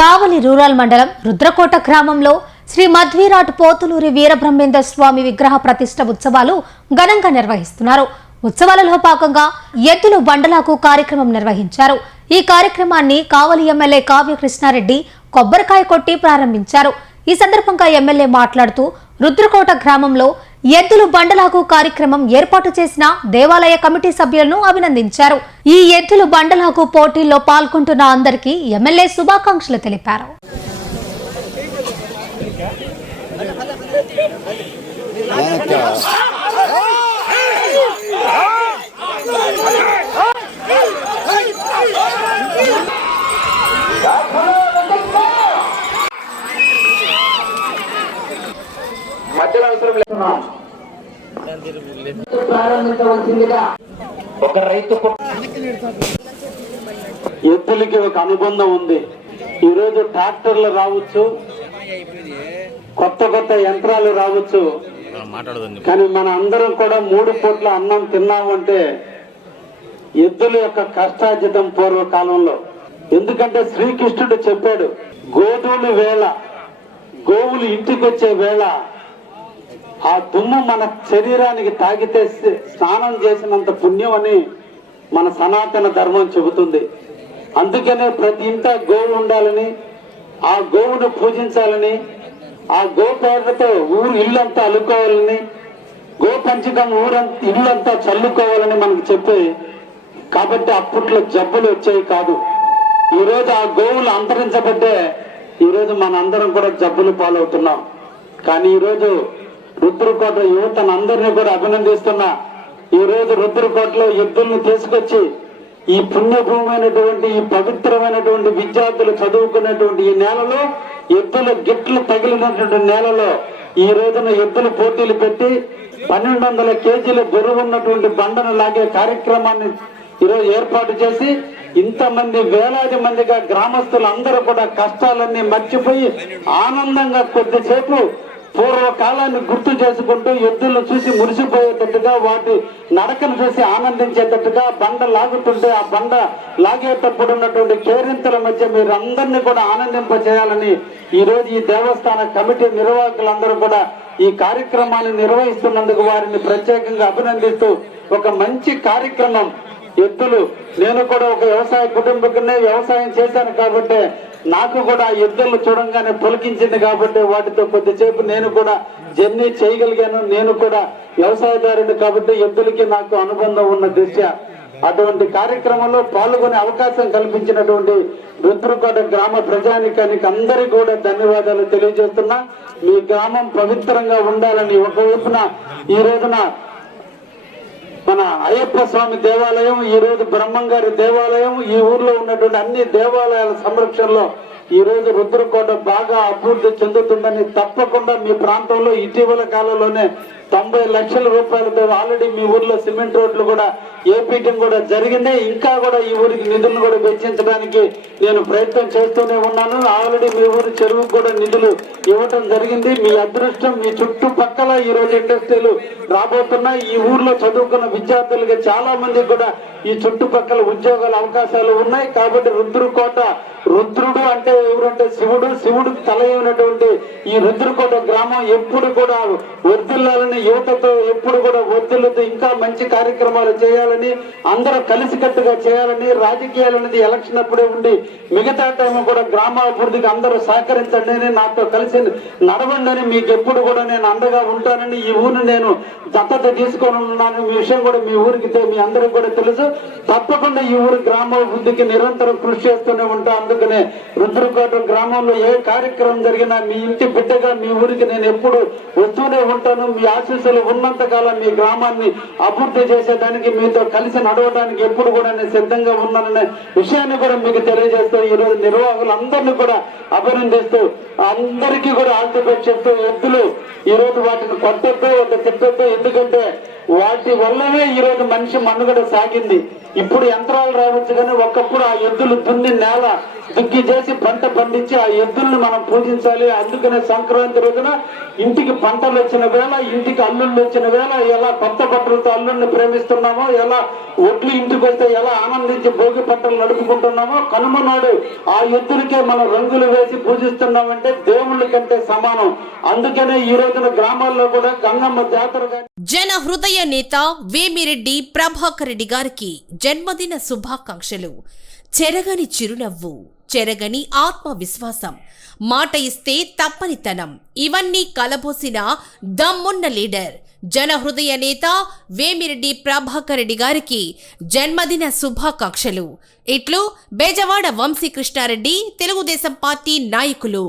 కావలి rural మండలం రుద్రకోట గ్రామంలో శ్రీ మధ్వీరాట్ పోతులూరి వీరబ్రహ్మేంద్ర స్వామి విగ్రహ ప్రతిష్ఠ ఉత్సవాలు ఘనంగా నిర్వహిస్తున్నారు. ఉత్సవాలలో భాగంగా ఎద్దులు బండలాకు కార్యక్రమం నిర్వహించారు. ఈ కార్యక్రమాన్ని కావలి ఎమ్మెల్యే కావ్య కృష్ణారెడ్డి కొబ్బరికాయ కొట్టి ప్రారంభించారు. ఈ సందర్భంగా ఎమ్మెల్యే మాట్లాడుతూ రుద్రకోట గ్రామంలో ఎద్దులు బండలాగు కార్యక్రమం ఏర్పాటు చేసిన దేవాలయ కమిటీ సభ్యులను అభినందించారు. ఈ ఎద్దులు బండలాగు పోటీల్లో పాల్గొంటున్న అందరికీ ఎమ్మెల్యే శుభాకాంక్షలు తెలిపారు. ప్రారంభించవలసిందిగా ఒక రైతు ఎద్దులకి ఒక అనుబంధం ఉంది. ఈరోజు ట్రాక్టర్లు రావచ్చు, కొత్త కొత్త యంత్రాలు రావచ్చు, కానీ మన అందరం కూడా 3 పూట్ల అన్నం తిన్నామంటే ఎద్దుల యొక్క కష్టార్జితం పూర్వకాలంలో. ఎందుకంటే శ్రీకృష్ణుడు చెప్పాడు, గోధువులు వేళ గోవులు ఇంటికి వచ్చే వేళ ఆ దుమ్ము మన శరీరానికి తాగితే స్నానం చేసినంత పుణ్యం అని మన సనాతన ధర్మం చెబుతుంది. అందుకనే ప్రతి ఇంట గోవు ఉండాలని, ఆ గోవును పూజించాలని, ఆ గో పేరుతో ఇల్లంతా అల్లుకోవాలని, గో పంచకం ఇల్లంతా చల్లుకోవాలని మనకు చెప్పే. కాబట్టి అప్పట్లో జబ్బులు వచ్చాయి కాదు. ఈరోజు ఆ గోవులు అంతరించబట్టే ఈరోజు మన అందరం కూడా జబ్బులు పాలవుతున్నాం. కానీ ఈరోజు రుద్రకోట యువతను అందరినీ కూడా అభినందిస్తున్నా. ఈ రోజు రుద్రకోటలో ఎద్దుల్ని తీసుకొచ్చి ఈ పుణ్యభూమైనటువంటి, ఈ పవిత్రమైనటువంటి విద్యార్థులు చదువుకునేటువంటి ఈ నేలలో, ఎద్దుల గిట్లు తగిలినటువంటి నేలలో ఈ రోజున ఎద్దుల పోటీలు పెట్టి 1200 కేజీల బరువు ఉన్నటువంటి బండను లాగే కార్యక్రమాన్ని ఈరోజు ఏర్పాటు చేసి ఇంతమంది వేలాది మందిగా గ్రామస్తులు అందరూ కూడా కష్టాలన్నీ మర్చిపోయి ఆనందంగా కొద్దిసేపు పూర్వకాలాన్ని గుర్తు చేసుకుంటూ ఎద్దులను చూసి మురిసిపోయేటట్టుగా, వాటి నడకను చూసి ఆనందించేటట్టుగా, బండ లాగుతుంటే ఆ బండ లాగేటప్పుడు ఉన్నటువంటి కేరింతల మధ్య మీరు అందరినీ కూడా ఆనందింప చేయాలని ఈ రోజు ఈ దేవస్థాన కమిటీ నిర్వాహకులందరూ కూడా ఈ కార్యక్రమాన్ని నిర్వహిస్తున్నందుకు వారిని ప్రత్యేకంగా అభినందిస్తూ ఒక మంచి కార్యక్రమం. ఎద్దులు, నేను కూడా ఒక వ్యవసాయ కుటుంబకునే, వ్యవసాయం చేశాను కాబట్టి నాకు కూడా ఎద్దులు చూడంగానే పులకించింది. కాబట్టి వాటితో కొద్దిసేపు నేను కూడా జర్నీ చేయగలిగాను. నేను కూడా వ్యవసాయదారుడు కాబట్టి ఎద్దులకి నాకు అనుబంధం ఉన్న దృష్ట్యా అటువంటి కార్యక్రమంలో పాల్గొనే అవకాశం కల్పించినటువంటి రుద్రకోట గ్రామ ప్రజానికానికి అందరికీ కూడా ధన్యవాదాలు తెలియజేస్తున్నా. మీ గ్రామం పవిత్రంగా ఉండాలని ఒకవైపున ఈ రోజున మన అయ్యప్ప స్వామి దేవాలయం, ఈ రోజు బ్రహ్మంగారి దేవాలయం, ఈ ఊర్లో ఉన్నటువంటి అన్ని దేవాలయాల సంరక్షణలో ఈ రోజు రుద్రకోట బాగా అభివృద్ధి చెందుతుందని, తప్పకుండా మీ ప్రాంతంలో ఇటీవల కాలంలోనే 90 లక్షల రూపాయలతో ఆల్రెడీ మీ ఊర్లో సిమెంట్ రోడ్లు కూడా ఏపీయడం కూడా జరిగింది. ఇంకా కూడా ఈ ఊరికి నిధులను కూడా వెచ్చించడానికి నేను ప్రయత్నం చేస్తూనే ఉన్నాను. ఆల్రెడీ మీ ఊరి చెరువుకు కూడా నిధులు ఇవ్వటం జరిగింది. మీ అదృష్టం, మీ చుట్టుపక్కల ఈ రోజు ఇండస్ట్రీలు రాబోతున్నాయి. ఈ ఊర్లో చదువుకున్న విద్యార్థులకి చాలా మంది కూడా ఈ చుట్టుపక్కల ఉద్యోగాల అవకాశాలు ఉన్నాయి. కాబట్టి రుద్రకోట, రుద్రుడు అంటే ఎవరంటే శివుడు, శివుడికి తలైనటువంటి ఈ రుద్రకోట గ్రామం ఎప్పుడు కూడా వర్ధిల్లాలని, యువతతో ఎప్పుడు కూడా వర్ధిల్లుతూ ఇంకా మంచి కార్యక్రమాలు చేయాలని, అందరూ కలిసికట్టుగా చేయాలని, రాజకీయాలు అనేది ఎలక్షన్ అప్పుడే ఉండి మిగతా టైం కూడా గ్రామాభివృద్ధికి అందరూ సహకరించండి అని, నాతో కలిసి నడవండి అని, మీకు ఎప్పుడు కూడా నేను అండగా ఉంటానని, ఈ ఊరిని నేను దత్తత తీసుకొని ఉన్నాను. మీ విషయం కూడా మీ ఊరికి, మీ అందరికి కూడా తెలుసు. తప్పకుండా ఈ ఊరి గ్రామాభివృద్ధికి నిరంతరం కృషి చేస్తూనే ఉంటా. అందుకనే రుద్రకోట గ్రామంలో ఏ కార్యక్రమం జరిగినా మీ ఇంటి బిడ్డగా మీ ఊరికి నేను ఎప్పుడు వస్తూనే ఉంటాను. మీ ఆశీస్సులు ఉన్నంత కాలం మీ గ్రామాన్ని అభివృద్ధి చేసేదానికి, మీతో కలిసి నడవడానికి ఎప్పుడు కూడా నేను సిద్ధంగా ఉన్నాననే విషయాన్ని కూడా మీకు తెలియజేస్తూ ఈ రోజు నిర్వాహకులందరినీ కూడా అభినందిస్తూ అందరికీ కూడా ఆల్ ది బెస్ట్ చెప్తూ, ఎద్దులు ఈ రోజు వాటిని కొట్టొద్దు, తిట్టొద్దు. ఎందుకంటే వాటి వల్లనే ఈరోజు మనిషి మనుగడ సాగింది. ఇప్పుడు యంత్రాలు రావచ్చు, కానీ ఒకప్పుడు ఆ ఎద్దులు దున్ని నేల దుక్కి చేసి పంట పండించి ఆ ఎద్దుల్ని మనం పూజించాలి. అందుకనే సంక్రాంతి రోజున ఇంటికి పంటలు వచ్చిన వేళ, ఇంటికి అల్లుళ్ళు వచ్చిన వేళ ఎలా కొత్త బట్టలతో అల్లుల్ని ప్రేమిస్తున్నామో, ఎలా ఒడ్లు ఇంటికి వస్తే ఎలా ఆనందించి భోగి పంటలు నడుపుకుంటున్నామో, కనుమ నాడు ఆ ఎద్దులకే మనం రంగులు వేసి పూజిస్తున్నామంటే దేవుళ్ళ కంటే సమానం. అందుకనే ఈ రోజున గ్రామాల్లో కూడా గంగమ్మ జాతర జన హృదయ నేత వేమిరెడ్డి ప్రభాకర్ రెడ్డి గారికి జన్మదిన శుభాకాంక్షలు. చెరగని చిరునవ్వు, చెరగని ఆత్మవిశ్వాసం, మాట ఇస్తే తప్పనితనం, ఇవన్నీ కలబోసిన దమ్మున్న లీడర్ జన హృదయ నేత వేమిరెడ్డి ప్రభాకర్ రెడ్డి గారికి జన్మదిన శుభాకాంక్షలు. ఇట్లు బేజవాడ వంశీకృష్ణారెడ్డి, తెలుగుదేశం పార్టీ నాయకులు.